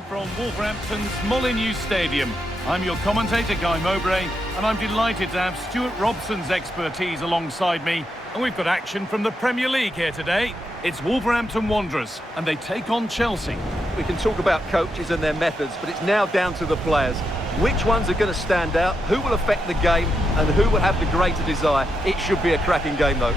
live from Wolverhampton's Molineux Stadium. I'm your commentator, Guy Mowbray, and I'm delighted to have Stuart Robson's expertise alongside me. And we've got action from the Premier League here today. It's Wolverhampton Wanderers, and they take on Chelsea. We can talk about coaches and their methods, but it's now down to the players. Which ones are going to stand out, who will affect the game, and who will have the greater desire? It should be a cracking game, though.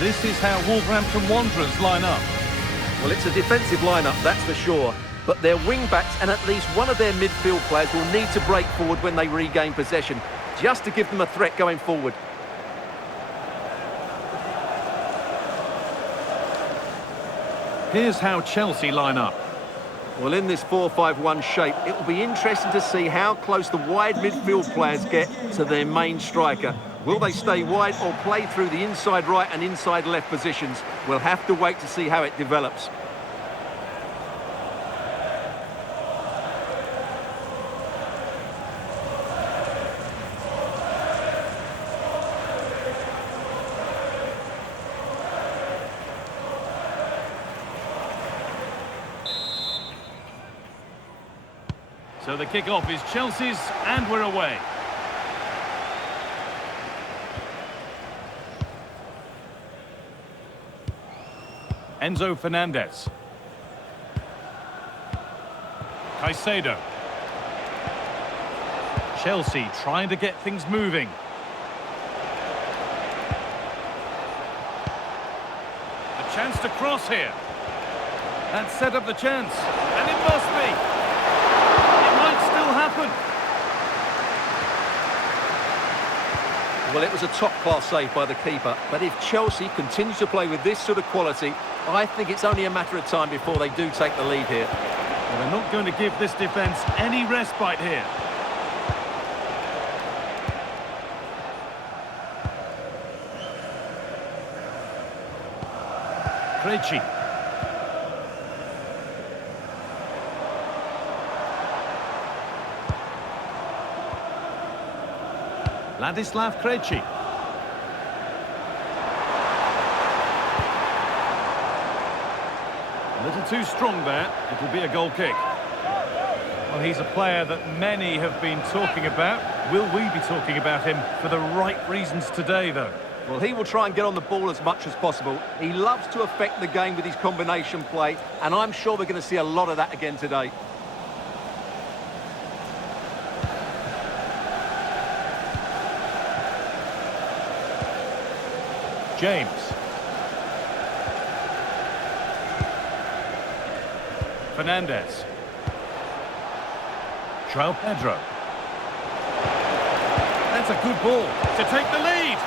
This is how Wolverhampton Wanderers line up. Well, it's a defensive lineup, that's for sure. But their wing-backs and at least one of their midfield players will need to break forward when they regain possession, just to give them a threat going forward. Here's how Chelsea line up. Well, in this 4-5-1 shape, it will be interesting to see how close the wide midfield players get to their main striker. Will they stay wide or play through the inside right and inside left positions? We'll have to wait to see how it develops. So the kick-off is Chelsea's, and we're away. Enzo Fernandez. Caicedo. Chelsea trying to get things moving. A chance to cross here. That set up the chance. And it must be. It might still happen. Well, it was a top-class save by the keeper, but if Chelsea continue to play with this sort of quality, I think it's only a matter of time before they do take the lead here. Well, they're not going to give this defence any respite here. Krejci. Ladislav Krejci. A little too strong there. It will be a goal kick. Well, he's a player that many have been talking about. Will we be talking about him for the right reasons today, though? Well, he will try and get on the ball as much as possible. He loves to affect the game with his combination play, and I'm sure we're going to see a lot of that again today. James. Fernandez. João Pedro. That's a good ball to take the lead.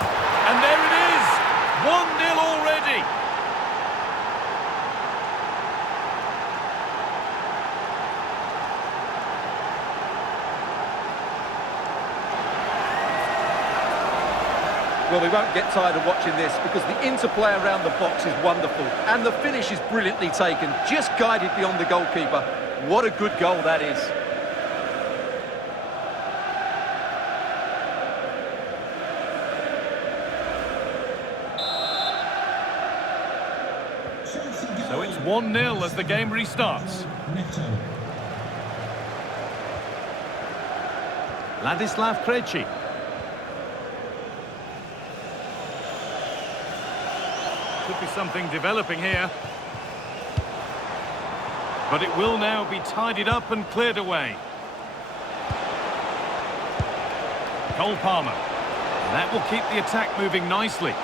And there it is. 1-0 already. Well, we won't get tired of watching this because the interplay around the box is wonderful. And the finish is brilliantly taken, just guided beyond the goalkeeper. What a good goal that is. So it's 1-0 as the game restarts. Ladislav Krejci. Could be something developing here. But it will now be tidied up and cleared away. Cole Palmer. That will keep the attack moving nicely.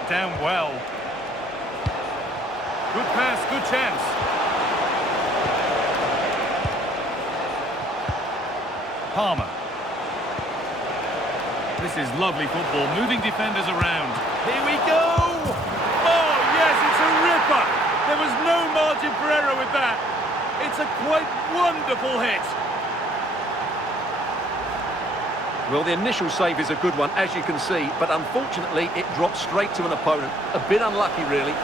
it down well. Good pass, good chance. Palmer. This is lovely football, moving defenders around. Here we go! Oh, yes, it's a ripper! There was no margin for error with that. It's a quite wonderful hit. Well, the initial save is a good one, as you can see, but unfortunately it dropped straight to an opponent. A bit unlucky, really.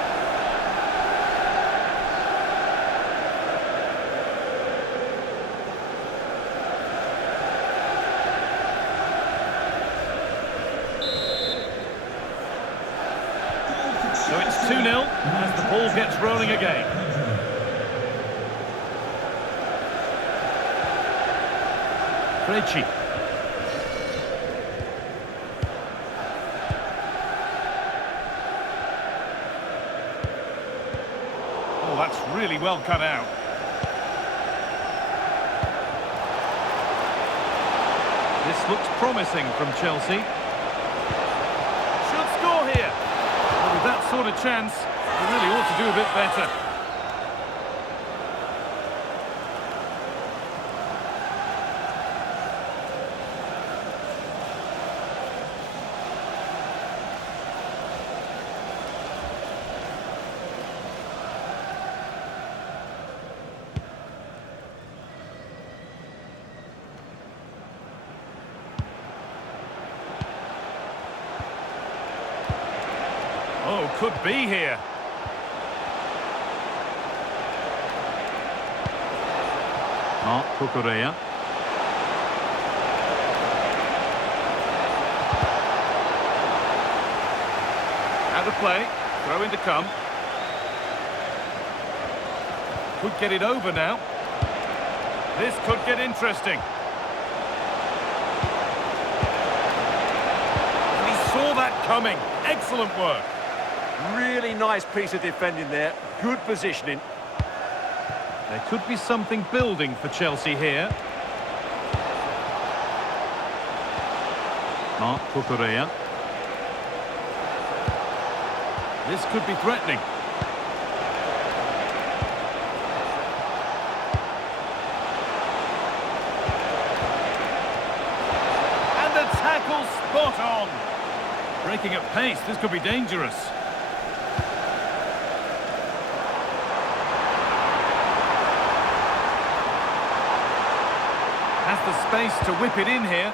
So it's 2-0 as the ball gets rolling again. Krejci. Oh, that's really well cut out. This looks promising from Chelsea. Should score here. But with that sort of chance, they really ought to do a bit better. Oh, could be here. Cucurella. Out of play. Throw in to come. Could get it over now. This could get interesting. And he saw that coming. Excellent work. Really nice piece of defending there. Good positioning. There could be something building for Chelsea here. Cucurella. This could be threatening. And the tackle spot on. Breaking at pace, this could be dangerous. Has the space to whip it in here.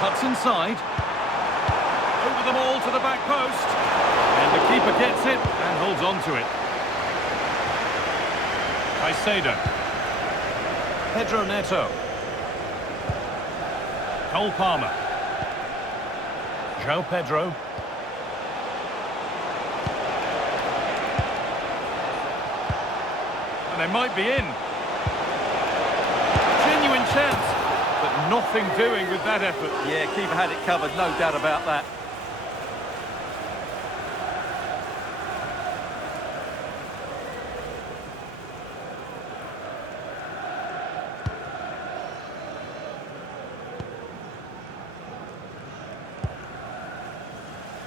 Cuts inside. Over them all to the back post. And the keeper gets it and holds on to it. Caicedo. Pedro Neto. Cole Palmer. João Pedro. And they might be in. Genuine chance, but nothing doing with that effort. Yeah, keeper had it covered, no doubt about that.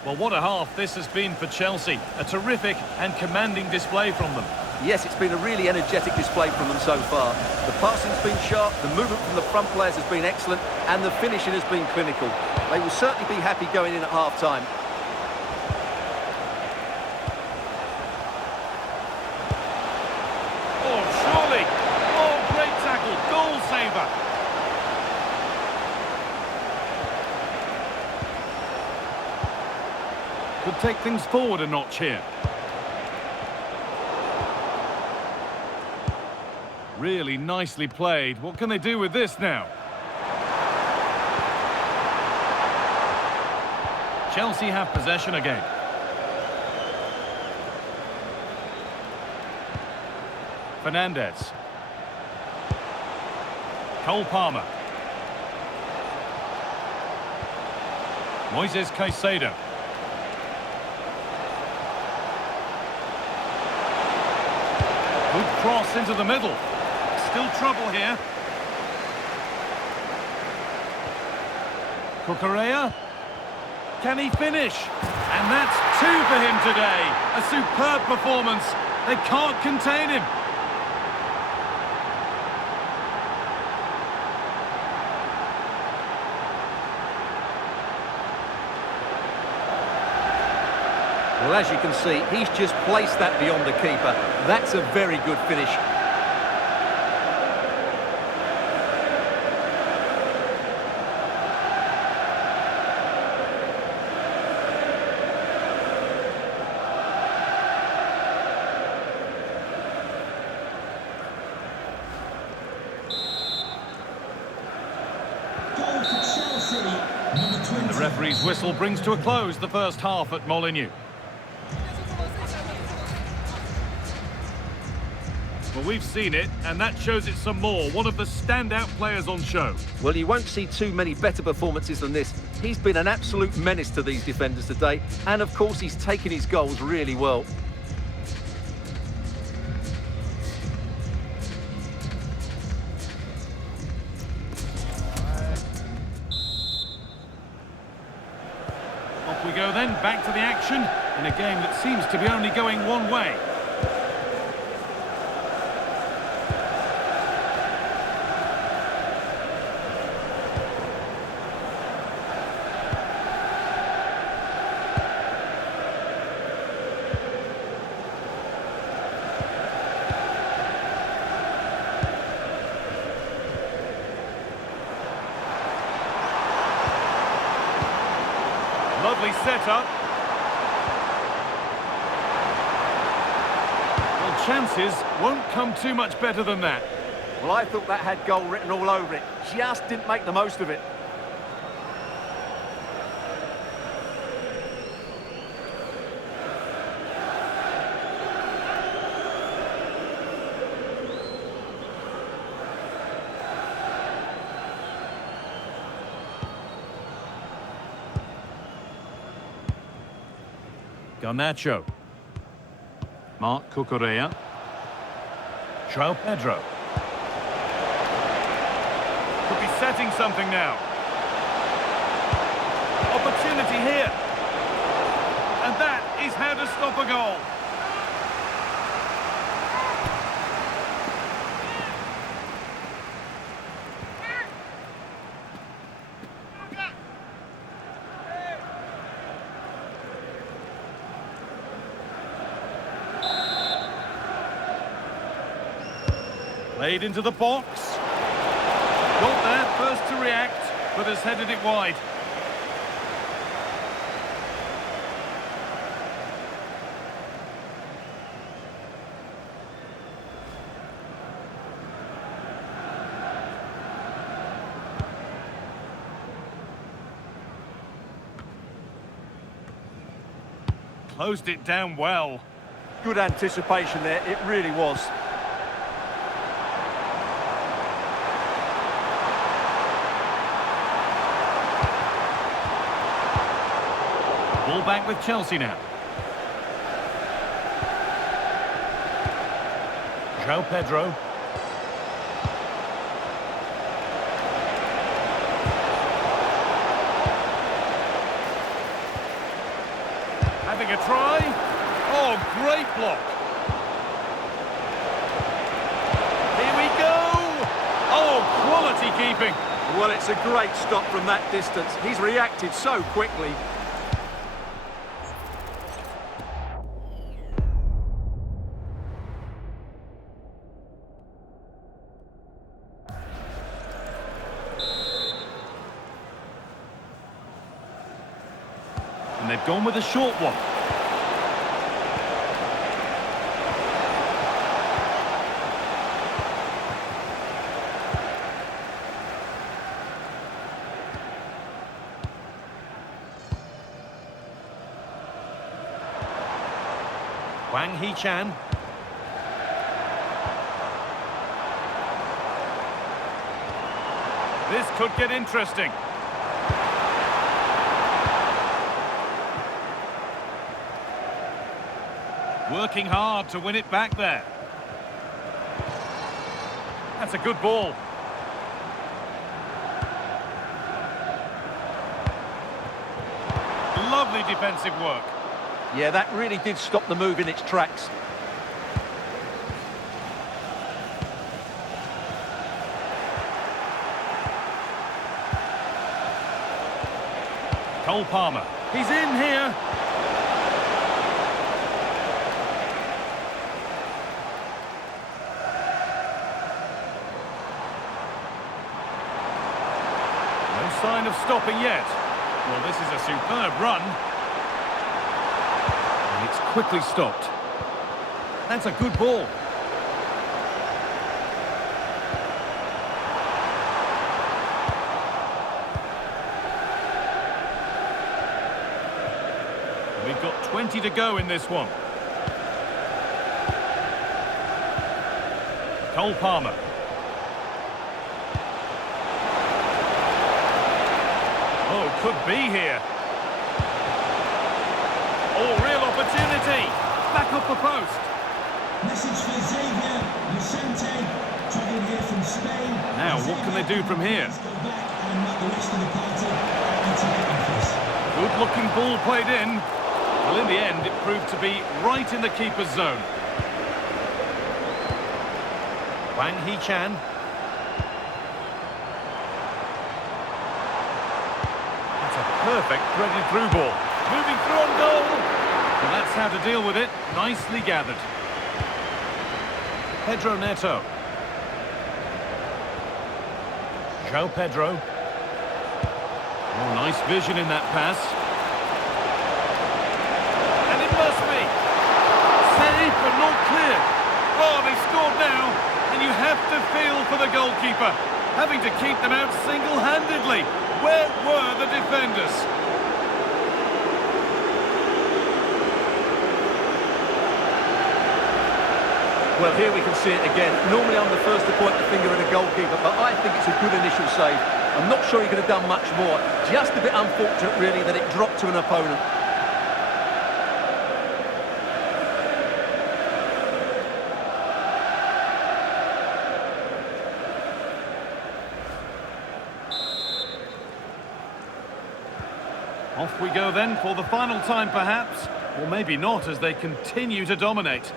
Well, what a half this has been for Chelsea. A terrific and commanding display from them. Yes, it's been a really energetic display from them so far. The passing's been sharp, the movement from the front players has been excellent, and the finishing has been clinical. They will certainly be happy going in at half-time. Oh, surely! Oh, great tackle, goal saver! Could take things forward a notch here. Really nicely played. What can they do with this now? Chelsea have possession again. Fernandes. Cole Palmer. Moises Caicedo. Good cross into the middle. Still trouble here. Cucurella. Can he finish? And And that's two for him today. A superb performance. They can't contain him. Well, as you can see, he's just placed that beyond the keeper. That's a very good finish. And the referee's whistle brings to a close the first half at Molineux. Well, we've seen it, and that shows it some more. One of the standout players on show. Well, you won't see too many better performances than this. He's been an absolute menace to these defenders today, and of course he's taken his goals really well. Off we go then, back to the action, in a game that seems to be only going one way. Lovely setup. Well, chances won't come too much better than that. Well, I thought that had goal written all over it. Just didn't make the most of it. Garnacho. Marc Cucurella. João Pedro. Could be setting something now. Opportunity here. And that is how to stop a goal. Played into the box. Got there first to react, but has headed it wide. Closed it down well. Good anticipation there, it really was. Ball back with Chelsea now. João Pedro. Having a try. Oh, great block. Here we go. Oh, quality keeping. Well, it's a great stop from that distance. He's reacted so quickly. And they've gone with a short one. Wang Hee-chan. This could get interesting. Working hard to win it back there. That's a good ball. Lovely defensive work. Yeah, that really did stop the move in its tracks. Cole Palmer. He's in here. No sign of stopping yet. Well, this is a superb run. And it's quickly stopped. That's a good ball. We've got 20 to go in this one. Cole Palmer. Oh, could be here. Oh, real opportunity. Back off the post. Message for Xavier Vicente, travelling here from Spain. Now, what can they do from here? Let's go back and make the rest of the party into the office. Good-looking ball played in. Well, in the end, it proved to be right in the keeper's zone. Wang Hee-chan. That's a perfect threaded through ball. Moving through on goal. And that's how to deal with it. Nicely gathered. Pedro Neto. João Pedro. Oh, nice vision in that pass. And it must be. Save, but not clear. Oh, they've scored now. And you have to feel for the goalkeeper. Having to keep them out single-handedly. Where were the defenders? Well, here we can see it again. Normally I'm the first to point the finger at a goalkeeper, but I think it's a good initial save. I'm not sure he could have done much more. Just a bit unfortunate, really, that it dropped to an opponent. Off we go then for the final time, perhaps. Or maybe not, as they continue to dominate.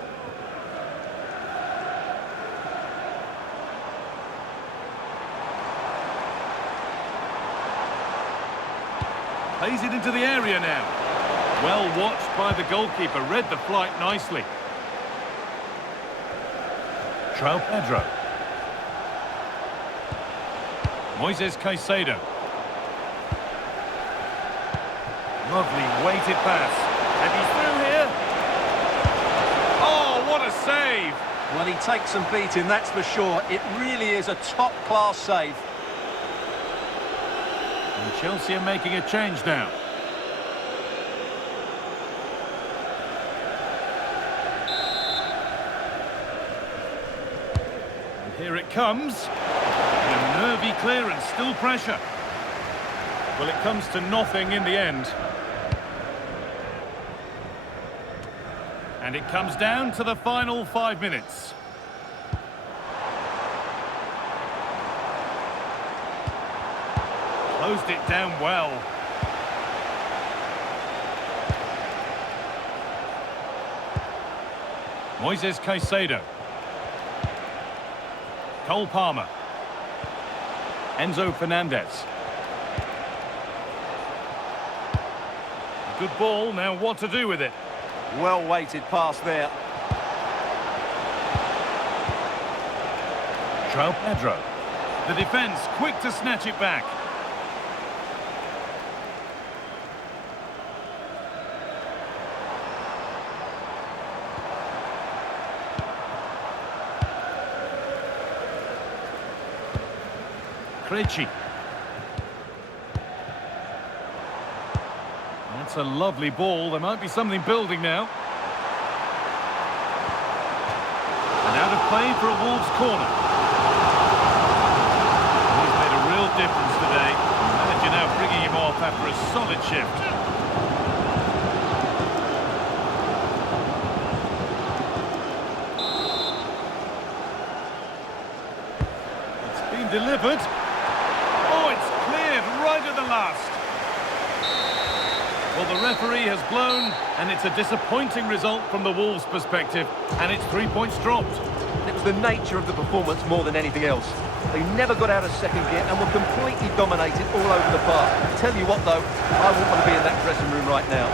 Plays it into the area now. Well watched by the goalkeeper, read the flight nicely. João Pedro. Moises Caicedo. Lovely weighted pass. And he's through here. Oh, what a save! Well, he takes some beating, that's for sure. It really is a top-class save. And Chelsea are making a change now. And here it comes. And a nervy clearance, still pressure. Well, it comes to nothing in the end. And it comes down to the final 5 minutes. Closed it down well. Moises Caicedo. Cole Palmer. Enzo Fernandez. Good ball, now what to do with it? Well-weighted pass there. João Pedro. The defence quick to snatch it back. Krejci. That's a lovely ball. There might be something building now. And out of play for a Wolves corner. He's made a real difference today. The manager now bringing him off after a solid shift. It's been delivered. Oh, it's cleared right at the last. Well, the referee has blown, and it's a disappointing result from the Wolves' perspective, and it's 3 points dropped. It was the nature of the performance more than anything else. They never got out of second gear and were completely dominated all over the park. Tell you what, though, I wouldn't want to be in that dressing room right now.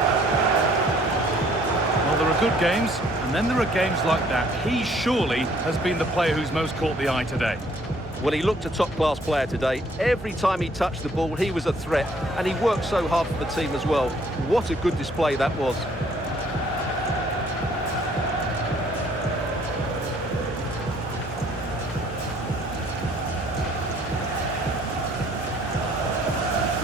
Well, there are good games, and then there are games like that. He surely has been the player who's most caught the eye today. Well, he looked a top-class player today. Every time he touched the ball, he was a threat, and he worked so hard for the team as well. What a good display that was.